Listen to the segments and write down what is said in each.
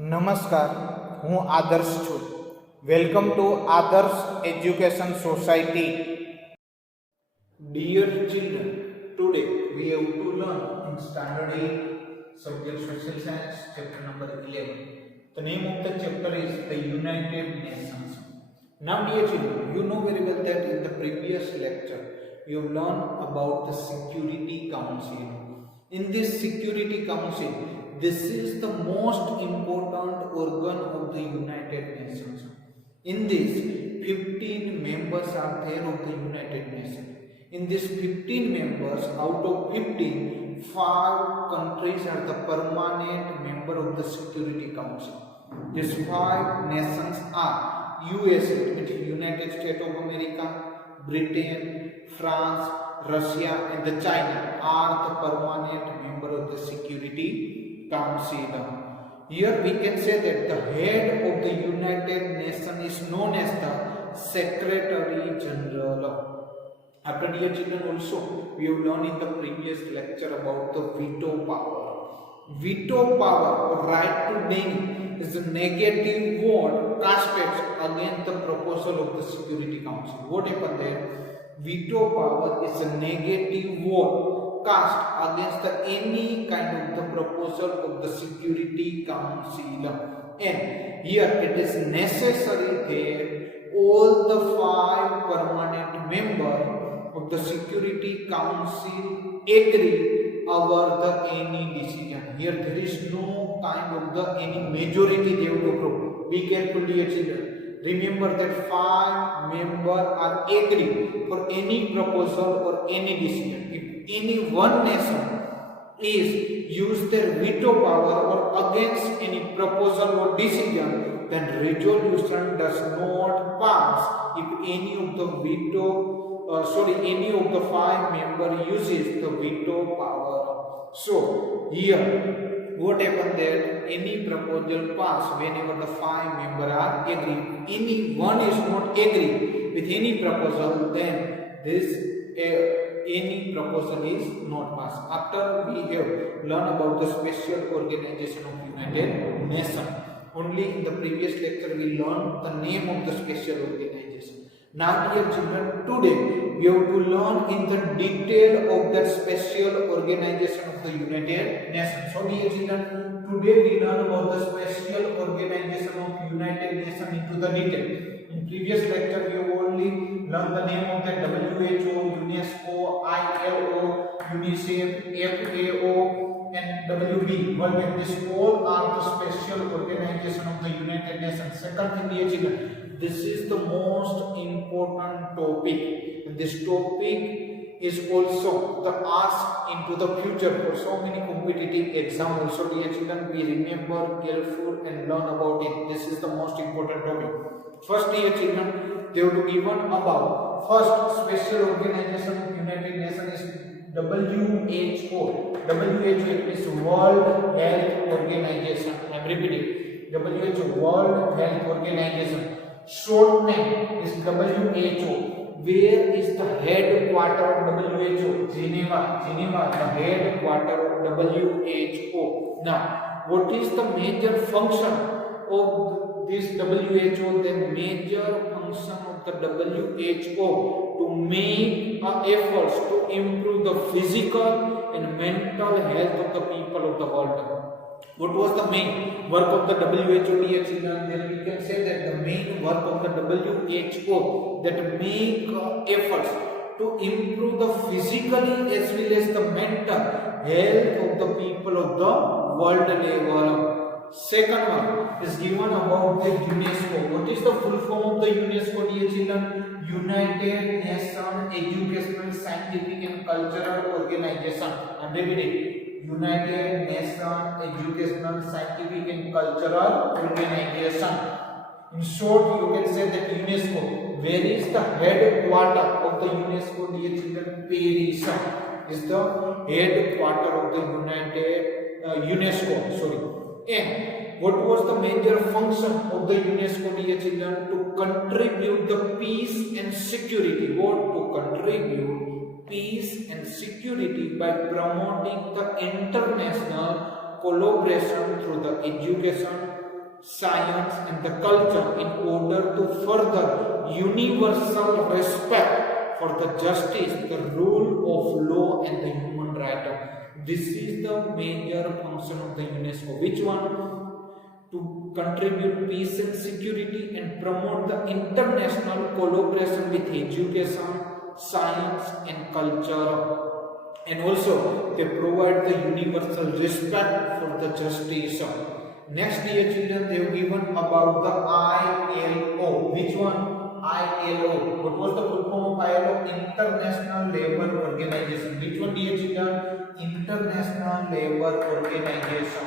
નમસ્કાર, હું આદર્શ છું. વેલકમ ટુ આદર્શ education society. Dear children, today we have to learn in standard 8 subject social science chapter number 11. The name of the chapter is the United Nations. Now dear children, you know very well that in the previous lecture you have learned about the Security Council. In this Security Council, this is the most important organ of the United Nations. In this, 15 members are there of the United Nations. In these 15 members, out of 15, 5 countries are the permanent member of the Security Council. These 5 nations are USA, which is United States of America, Britain, France, Russia, and the China are the permanent member of the Security Council. Here we can say that the head of the United Nations is known as the Secretary General. After dear children, also we have learned in the previous lecture about the veto power. Veto power or right to veto is a negative vote casted against the proposal of the Security Council. What happened there? Veto power is a negative vote cast against any kind of the proposal of the Security Council. And here it is necessary that all the 5 permanent members of the Security Council agree over the any decision. Here there is no kind of the any majority they have to prove. Be careful dear children. Remember that 5 members are agree for any proposal or any decision. If any one nation is use their veto power or against any proposal or decision, then resolution does not pass if any of the any of the 5 member uses the veto power. So here what happened that any proposal pass whenever the 5 member are agree. Any one is not agree with any proposal, then this any proposal is not passed. After we have learned about the special organization of United Nations, only in the previous lecture we learned the name of the special organization. Now dear children, today we have to learn in the detail of that special organization of the United Nations. So dear children, today we learn about the special organization of United Nations into the detail. In previous lecture we have only learned the name of the WHO, UNESCO, ILO, UNICEF, FAO and WB, World Bank. These all are the special organization of the United Nations. Second thing dear children, this is the most important topic. This topic is also the ask into the future for so many competitive exams. Also dear children, we remember careful and learn about it. This is the most important topic. First dear children, they have to given about first special organization of United Nations is WHO. WHO is World Health Organization. I am repeating, WHO, World Health Organization. Short name is WHO. Where is the headquarter of WHO? Geneva, the headquarter of WHO. Now, what is the major function of this WHO? The major function of the WHO to make efforts to improve the physical and mental health of the people of the world. What was the main work of the WHO dear children? Then we can say that the main work of the WHO that make efforts to improve the physically as well as the mental health of the people of the world level. Second one is given about the UNESCO. What is the full form of the UNESCO dear children? United Nations Educational, Scientific and Cultural Organization. I am repeating, United Nations Educational, Scientific and Cultural Organization. In short, you can say that UNESCO. Where is the headquarter of the UNESCO dear children? Paris is the headquarter of the UNESCO. And what was the major function of the UNESCO dear children? To contribute the peace and security. What? To contribute peace and security by promoting the international collaboration through the education, science and the culture in order to further universal respect for the justice, the rule of law and the human right. This is the major function of the UNESCO. Which one? To contribute peace and security and promote the international collaboration with education, science and culture. And also they provide the universal respect for the justice. Next, dear children, they have given about the ILO. Which one? ILO. What was the full form of ILO? International Labour Organization. Which one, dear children? International Labour Organization.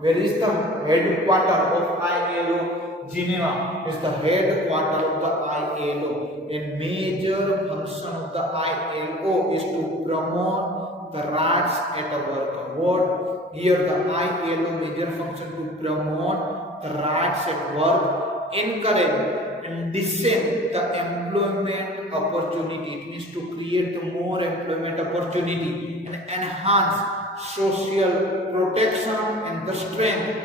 Where is the headquarter of ILO? Geneva is the headquarter of the ILO. A major function of the ILO is to promote the rights at work. What? Here the ILO major function to promote the rights at work, encourage and disseminate the employment opportunity. It means to create the more employment opportunity and enhance social protection and the strength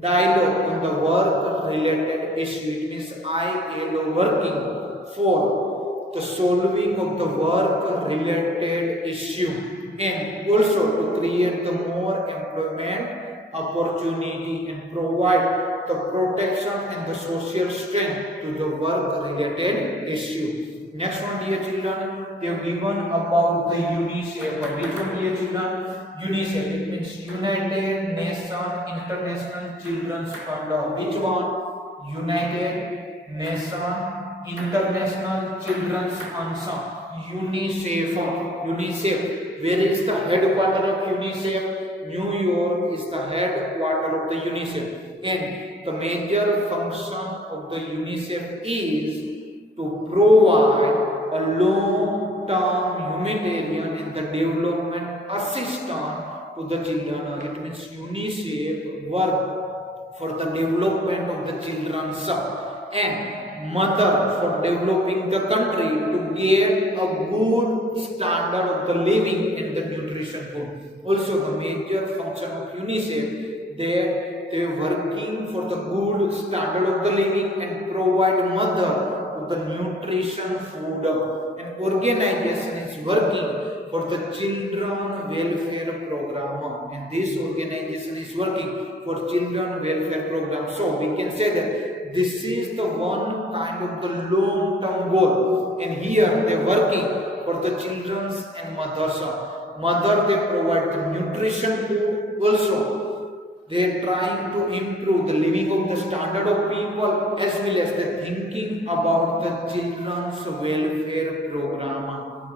dialogue on the work related issue. It means ILO working for the solving of the work related issue and also to create the more employment opportunity and provide the protection and the social strength to the work related issue. Next one, dear children, they have given about the UNICEF. Which one, dear children? UNICEF. It means United Nations International Children's Fund. Which one? United Nations International Children's Fund. UNICEF. UNICEF. Where is the headquarter of UNICEF? New York is the headquarter of the UNICEF. And the major function of the UNICEF is to provide a long-term humanitarian and the development assistance to the children. It means UNICEF work for the development of the children and mother for developing the country to get a good standard of the living and the nutrition food. Also the major function of UNICEF, they working for the good standard of the living and provide mother with the nutrition food. An organization is working for the children welfare program, and this organization is working for children welfare program. So we can say that this is the one kind of the long-term goal, and here they are working for the children's and mothers. Mother, they provide the nutrition food. Also, they are trying to improve the living of the standard of people as well as they thinking about the children's welfare program.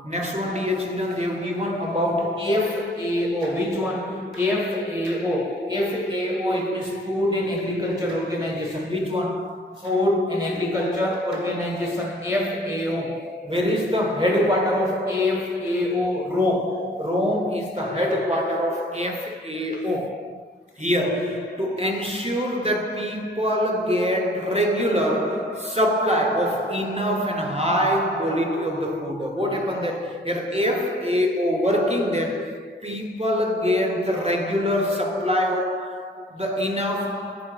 Next one, dear children, they have given about FAO. Which one? FAO. FAO, it is Food and Agriculture Organization. Which one? Food and Agriculture Organization. FAO. Where is the headquarter of FAO? Rome. Rome is the headquarter of FAO. Here, to ensure that people get regular supply of enough and high quality of the food. What happened that here FAO working that people get the regular supply of the enough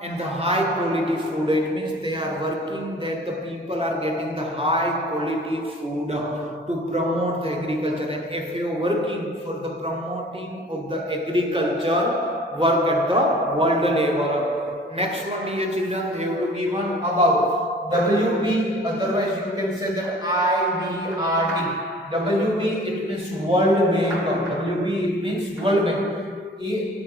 and the high quality food. It means they are working that the people are getting the high quality food to promote the agriculture, and FAO working for the promoting of the agriculture work at the world level. Next one, dear children, they have given about WB, otherwise you can say that IBRD. WB, it means World Bank. WB, it means World Bank.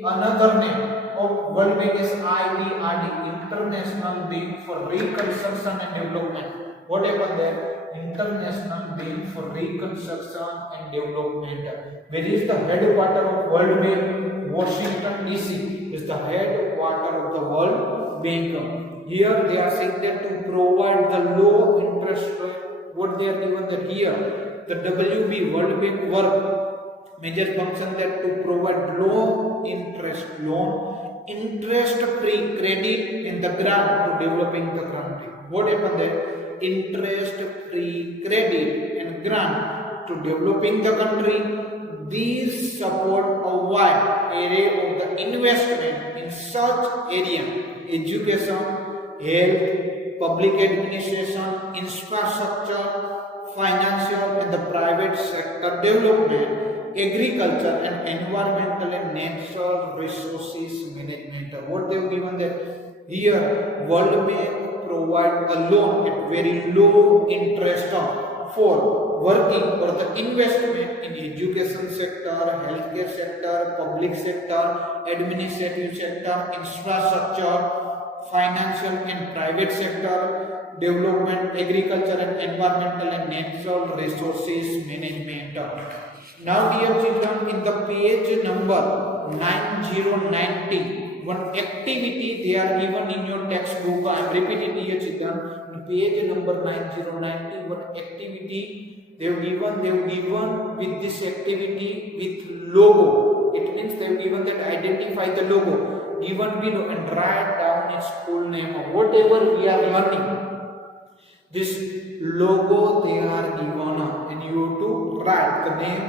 Another name of World Bank is IBRD, International Bank for Reconstruction and Development. What happened there? International Bank for Reconstruction and Development. Where is the headquarter of World Bank? Washington DC is the headquarter of the World Bank. Here they are saying that to provide the low interest rate. What they are given that here the WB World Bank work major function that to provide low interest loan, interest free credit and the grant to developing the country. What happened there? Interest free credit and grant to developing the country. These support a wide array of the investment in such area, education, health, public administration, infrastructure, financial and the private sector development, agriculture and environmental and natural resources management. What they have given that here World Bank provide a loan at very low interest for working or the investment in education sector, healthcare sector, public sector, administrative sector, infrastructure, financial and private sector development, agriculture and environmental and natural resources management. Now dear children, in the page number 9090, one activity they are given in your textbook. I am repeating here children, in page number 9090, one activity they have given with this activity with logo. It means they have given that identify the logo given below and write down its full name of whatever we are learning. This logo they are given and you have to write the name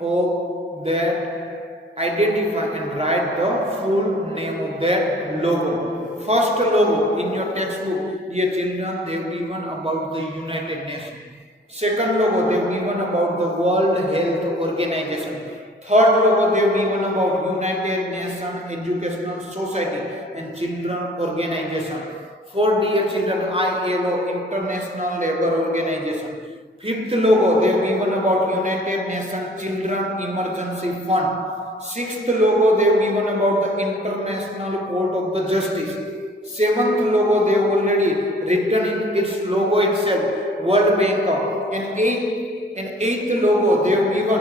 of that, identify and write the full name of that logo. First logo in your textbook, dear children, they have given about the United Nations. Second logo they have given about the World Health Organization. Third logo they have given about United Nations Educational Society and Children Organization. Fourth, dear children, ILO, International Labour Organization. Fifth logo they have given about United Nations Children Emergency Fund. Sixth logo they have given about the International Court of the Justice. Seventh logo they have already written in its logo itself, World Bank. And eighth logo they have given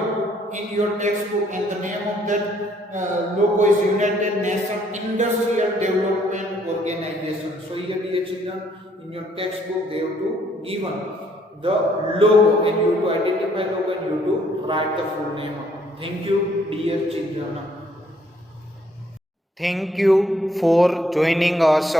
in your textbook, and the name of that logo is United Nations Industrial Development Organization. So here dear children, in your textbook they have to given the logo and you have to identify logo and you have to write the full name. Thank you dear children. Thank you for joining us.